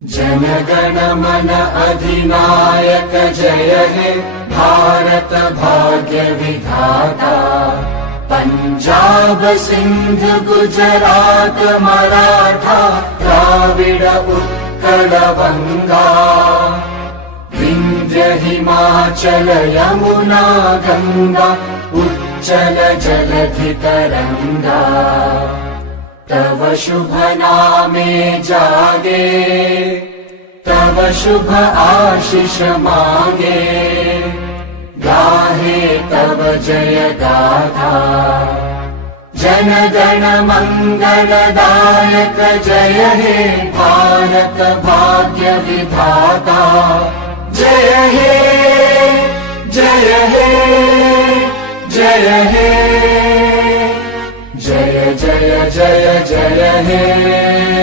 जनगण मन अधिनायक जय हे भारत भाग्य विधाता। पंजाब सिंध गुजरात मराठा द्राविड उत्कल बंगा। विंध्य हिमाचल यमुना गंगा उच्चल जलधि तरंगा। तव शुभ नामे जागे तव शुभ आशीष मांगे। गाहे तव जय गाथा जन गण मंगलदायक जय हे भारत भाग्य विधाता। जय हे जय हे जय हे जय जय जय जय हे।